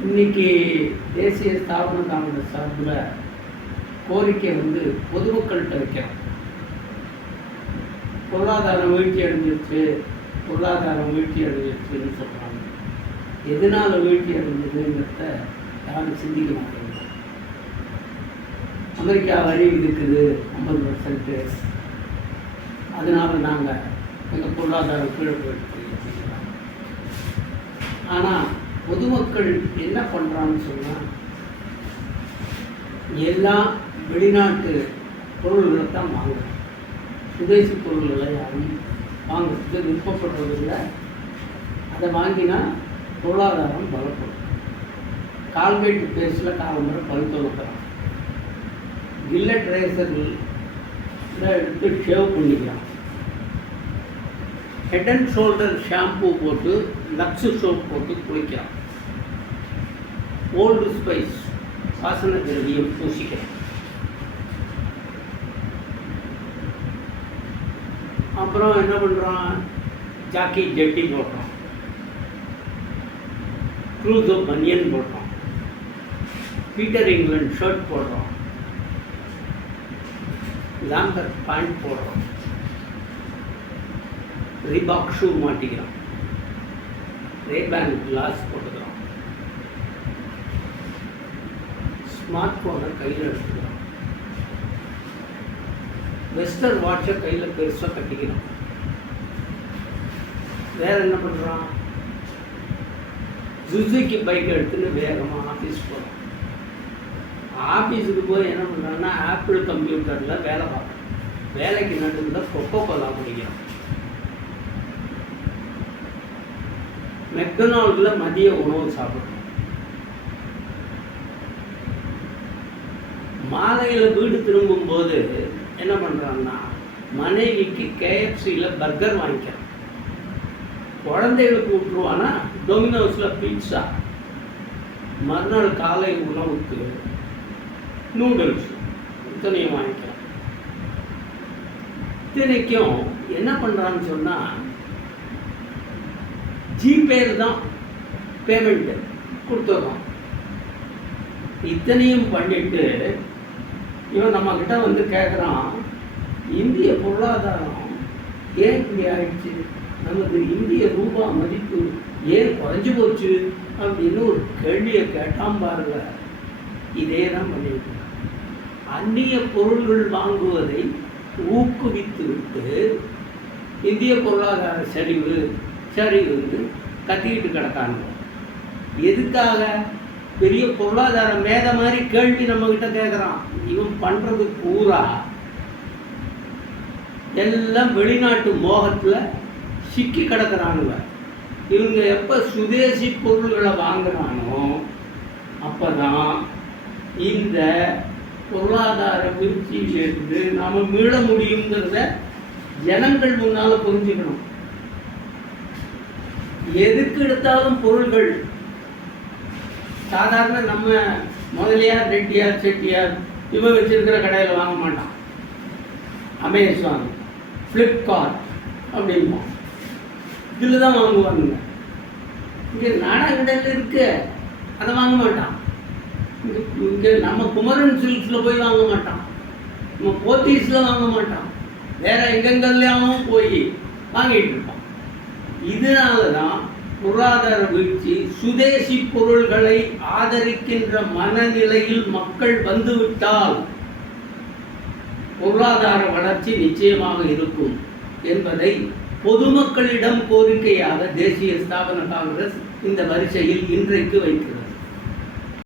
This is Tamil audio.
இன்னைக்கு தேசிய ஸ்தாபன காங்கிரஸ் சார்பில் கோரிக்கை வந்து பொதுமக்கள்கிட்ட வைக்கிறோம் பொருளாதாரம் வீழ்ச்சி அடைஞ்சிருச்சு பொருளாதாரம் வீழ்ச்சி அடைஞ்சிருச்சுன்னு சொல்கிறாங்க எதனால் வீழ்ச்சி அடைஞ்சதுங்கிறத யாரும் சிந்திக்க மாட்டேங்கிறாங்க அமெரிக்கா வரி இருக்குது ஐம்பது பர்சன்ட்டு அதனால் நாங்கள் எங்கள் பொருளாதாரம் கீழே போயிட்டு ஆனால் பொதுமக்கள் என்ன பண்ணுறான்னு சொன்னால் எல்லாம் வெளிநாட்டு பொருள்களை தான் வாங்குறாங்க. சுதேசி பொருள்களை யாரும் வாங்குறதுக்கு விருப்பப்படுறதில்லை அதை வாங்கினா பொருளாதாரம் பலப்படும். கால்வேட்டு பேஸில் காலமுறை பல் துவக்கிறான் கில்லட் ரேசர்கள் எடுத்து ஷேவ் பண்ணிக்கிறான் ஹெட் அண்ட் ஷோல்டர் ஷாம்பு போட்டு லக்ஸு சோப் போட்டு குளிக்கிறான் ஓல்டு ஸ்பைஸ் வாசன திரவியம் பூசிக்கிறான் அப்புறம் என்ன பண்ணுறான் ஜாக்கி ஜட்டி போடுறான் க்ரூஸோ பனியன் போடுறான் பீட்டர் இங்கிலாந்து ஷர்ட் போடுறான் லாம்பர் பேண்ட் போடுறான் Reebok shoe மாட்டிக்கிறான் Ray-Ban class போட்டுக்கிறான் smart ஃபோனை கையில் எடுத்துக்கிறான் வெஸ்டர்ன் வாட்சை கையில் பெருசாக கட்டிக்கிறான் வேற என்ன பண்ணுறான் சுசுக்கி பைக் எடுத்துன்னு வேகமாக ஆஃபீஸ் போகிறோம் ஆஃபீஸுக்கு போய் என்ன பண்ணுறான்னா ஆப்பிள் கம்ப்யூட்டரில் வேலை பார்க்குறோம் வேலைக்கு நடுவில் கொக்கோ கோலா குடிக்கிறோம். மெக்டொனால்டில் மதிய உணவு சாப்பிட்றோம். மாலையில் வீடு திரும்பும்போது என்ன பண்ணுறான்னா மனைவிக்கு கேஎஃப்சியில் பர்கர் வாங்கிக்கிறான். குழந்தைகளுக்கு விட்டுருவானா டொமினோஸில் பீட்சா மறுநாள் காலை உணவுக்கு நூடுல்ஸ் இத்தனையும் வாங்கிக்கிறான். இத்தனைக்கும் என்ன பண்ணுறான்னு சொன்னால் ஜிபேயில் தான் பேமெண்ட்டு கொடுத்துட்றோம் இத்தனையும் பண்ணிட்டு இவன் நம்மக்கிட்ட வந்து கேட்குறான் இந்திய பொருளாதாரம் ஏன் இப்படி ஆயிடுச்சு? நமது இந்திய ரூபா மதிப்பு ஏன் குறைஞ்சு போச்சு? அப்படின்னு ஒரு கேள்வியை கேட்டான் பாருங்க. இதே தான் பண்ணிட்டு அந்நிய பொருள்கள் வாங்குவதை ஊக்குவித்து விட்டு இந்திய பொருளாதார சரிவு சரிவுன்னு கத்திக்கிட்டு கிடக்காங்க எதுக்காக? பெரிய பொருளாதார மேத மாதிரி கேள்வி நம்மக்கிட்ட கேட்குறான் இவன் பண்ணுறது பூரா எல்லாம் வெளிநாட்டு மோகத்தில் சிக்கி கிடக்கிறானுங்க. இவங்க எப்போ சுதேசி பொருள்களை வாங்குறானோ அப்போ தான் இந்த பொருளாதார வீழ்ச்சியிலிருந்து நாம் மீள முடியுங்கிறத ஜனங்கள் முன்னால் புரிஞ்சுக்கணும். எதுக்கு எடுத்தாலும் பொருள்கள் சாதாரண நம்ம முதலியார் ரெட்டியார் செட்டியார் இவன் வச்சுருக்கிற கடையில் வாங்க மாட்டான். அமேசான் ஃப்ளிப்கார்ட் அப்படிம்போம் இதில் தான் வாங்குவானுங்க. இங்கே நாடகடையில் இருக்கு. அதை வாங்க மாட்டான். இங்கே இங்கே நம்ம குமரன் சில்க்ஸில் போய் வாங்க மாட்டான். நம்ம போத்தீஸில் வாங்க மாட்டான். வேற எங்கெங்கெல்லாம் போய் வாங்கிட்டு இருப்பான். இதனால தான் பொருளாதார வீழ்ச்சி சுதேசி பொருள்களை ஆதரிக்கின்ற மனநிலையில் மக்கள் வந்துவிட்டால் பொருளாதார வளர்ச்சி நிச்சயமாக இருக்கும் என்பதை பொதுமக்களிடம் கோரிக்கையாக தேசிய ஸ்தாபன காங்கிரஸ் இந்த வரிசையில் இன்றைக்கு வைக்கிறது.